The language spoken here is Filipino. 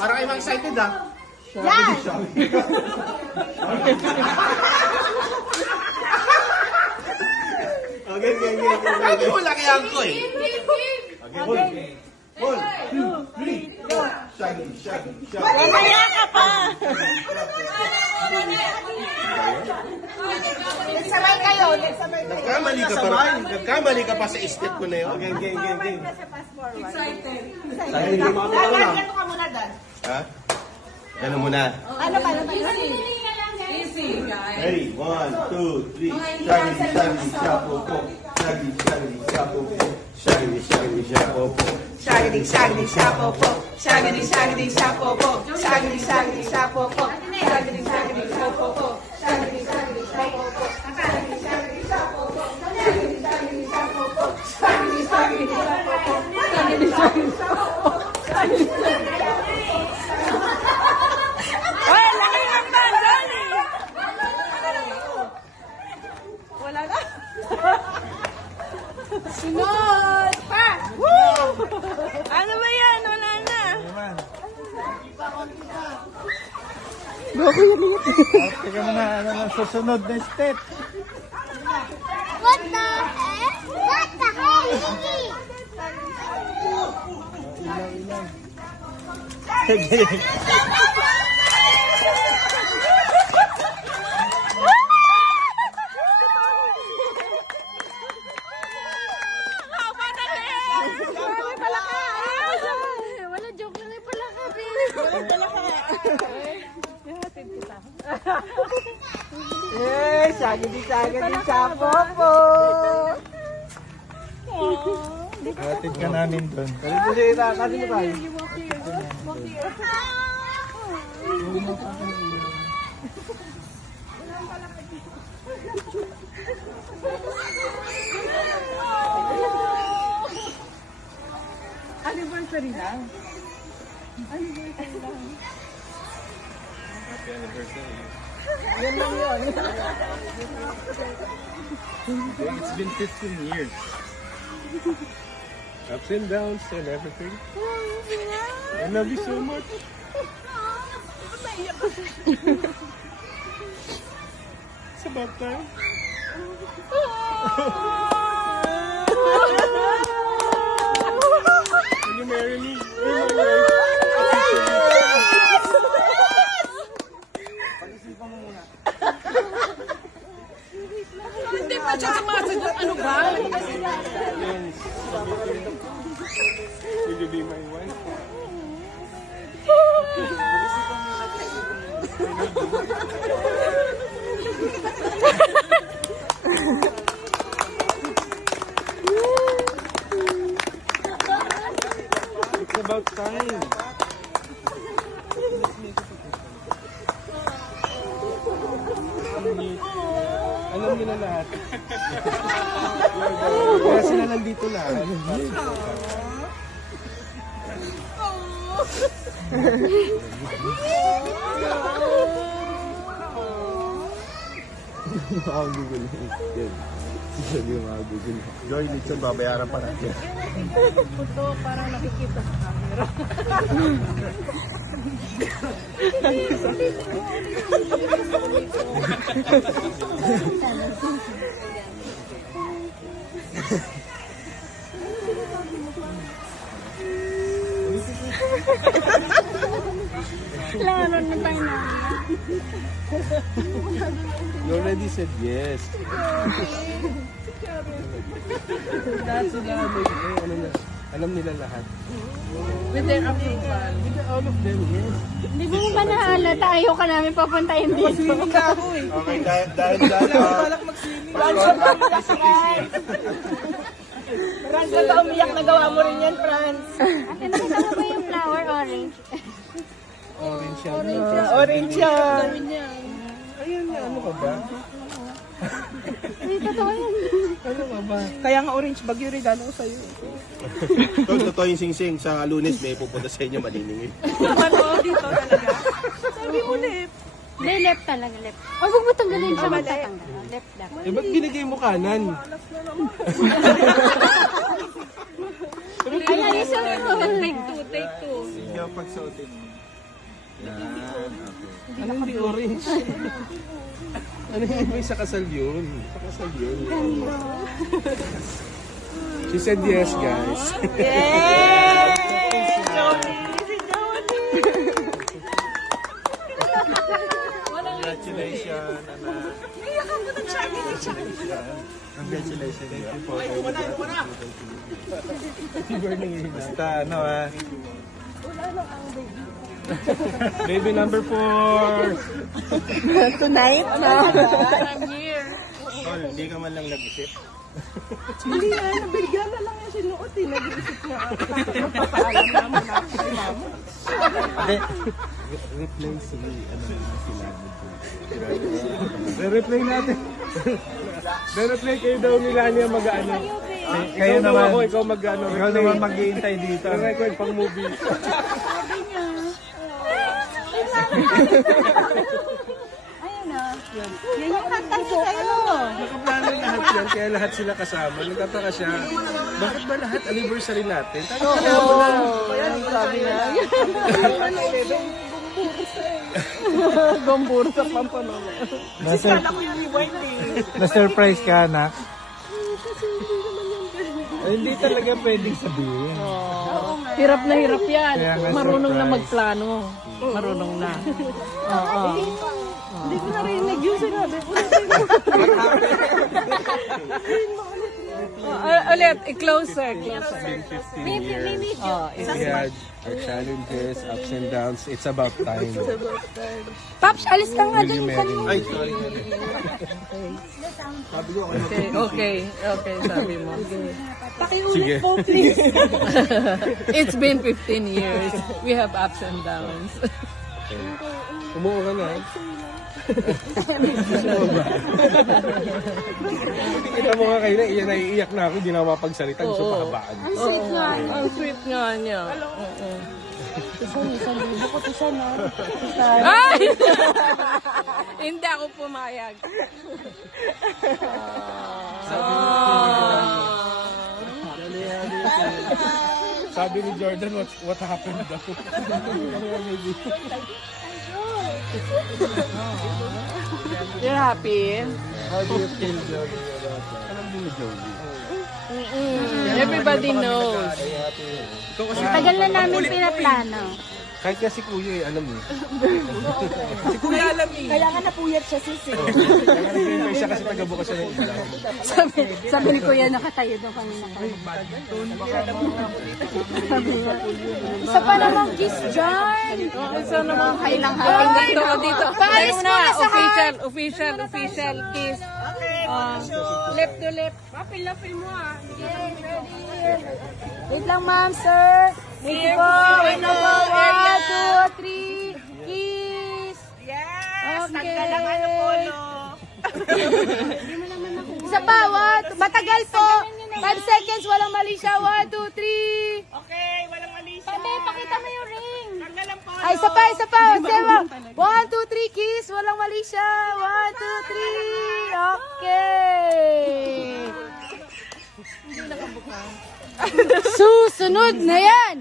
Para kayo excited ah. Yan! Okay. Sabi mo laki ang ko eh. Okay, hold. 1, 2, 3, go. Shaggy. Mamaya ka pa! Nagsabay kayo. Nagkamali ka pa sa step ko na yun. Game. Excited. Hindi mo ako alam. Ganito ka muna, Dan. Ha? Ano muna? Ano ba? Easy, guys. Ready? 1, 2, 3. Shaggy, shapopo. Shaggy, shapopo. Shaggy, shapopo. Shaggy, shapopo. Shaggy, shapopo. Shaggy, shapopo. Shaggy, shapopo. Shaggy, shapopo. Ay, laki ng bandol eh! Wala na. Sunod! Pa! Woo! Ano ba yan? Wala na. Teka mo na, ano na susunod na step. What the heck? What the hell, Nikki? Wala, joke lang ay pala ka, Eh, sagadi, shapopo. Hatid ka namin doon. Anniversary lang. Yan lang yun. It's been 15 years. Ups and downs and everything. I love you so much. It's about time. Will you marry me? Will my life? Hindi pa siya sumasagot. Ano ba? Will you be my wife? It's about time. Alam nila lahat. Kaya sila nandito lahat. Mga Google. Yan. Sisali yung mga Google. Joy, Litson, babayaran pa natin. Ito, parang nakikita sa camera. Kailangan na tayo na. You already said yes. Lahat sila, alam nila lahat. With their approval. All of them, yes. Hindi mo ba nahalata? Ayaw ka namin papuntahin dito. Okay, dahil Balak mag-swimming. Franz, ka umiyak na gawa mo rin yan, Franz. Ate, nakita mo ba yung flower orange? Orange yan. Orange yan. Ayun na, ano ka ba? Ay, totoo yan. Ano ka ba? Kaya nga orange bag yung regalo ko sa'yo. totoo yung sing-sing sa Lunes, may pupunta sa inyo maniningil. Ano, dito talaga? Sabi mo lip. Hindi, left talaga, left. Ay, huwag mo tanggalin siya. Magtatanggal. Left lang. Eh, ba't binigay mo kanan? Ay, ayos yun. Take two, take two. Sige, pagsuotin. Ano hindi orange? Ano yung sa kasal yun? Sa kasal yun. She said yes, guys. Yay! Jolie! Si Jolie! Congratulations, anak. Iyakan ko ng Charlie ni Charlie. Congratulations. Thank you for basta, ano Baby number 4. Tonight, no? I'm here. Tol, hindi ka man lang nag-isip. Hindi na, nabigyan na lang yung sinuot eh. Nag-iisip nga ako. Magpapaalam naman ako kay mama. Replay si, sila. Re-replay natin. Re-replay kayo daw nila niya mag-ano. Kayo naman. Ako, ikaw mag-ano. Ikaw naman mag-iintay dito. Record pang movie. Ayun na. Yan yung kanta niya sa'yo. Nakaplano lahat yan, kaya lahat sila kasama. Nagtataka siya, bakit ba lahat anniversary natin? Sabi na. Gombursa pampanood. Kala ko yung rewind eh. Na-surprise ka, anak? Hindi talaga pwedeng sabihin. Hirap na hirap yan. Kaya nga Marunong na surprise. magplano. Marunong na. Oo. Hindi ko narinig yung sinabi ko. Ulit, i-closer. Been 15 years. We had our challenges, ups and downs. It's about time. Paps, alis ka nga Will dyan. you marry me? Ay, sorry. Okay, sabi mo. Sige. Po, please. It's been 15 years. We have ups and downs. Umuo ka na. Kita mo nga kayo na, naiiyak na ako, hindi na ako mapagsalita. Gusto pa habaan. Sweet nga. Ang sweet nga niya. Ay! Hindi ako pumayag. Sabi ni Jordan, what happened daw? You're happy? How do you feel, Joey? Alam din ni Joey. Everybody knows. Tagal na namin pinaplano. Kahit nga si Kuya alam mo. Kaya nga napuyat siya sis. Nag-invite siya kasi taga-bukas siya ng ilaw. Sabi ni Kuya, nakatayo daw kami na kayo. Isa pa namang kiss dyan. Isa naman. Kayo lang hapon Dito, dito. Paalis Ayun na, muna sa official kiss. Lip to lip. Lapil mo ah. Wait lang ma'am, sir. Thank you po. Wait lang po. 1, 2, 3. Kiss. Yes! Okay. Nagdalang ano polo. Isa pa. Matagal po. 5 seconds. Walang mali siya. 1, 2, 3. Okay, walang mali siya. Pate, pakita mo yung ring. Tanggal ang polo. Ay, isa pa. Sewa. 1, 2, 3. Kiss. Walang mali siya. 1, 2, 3. Okay. Susunod na yan.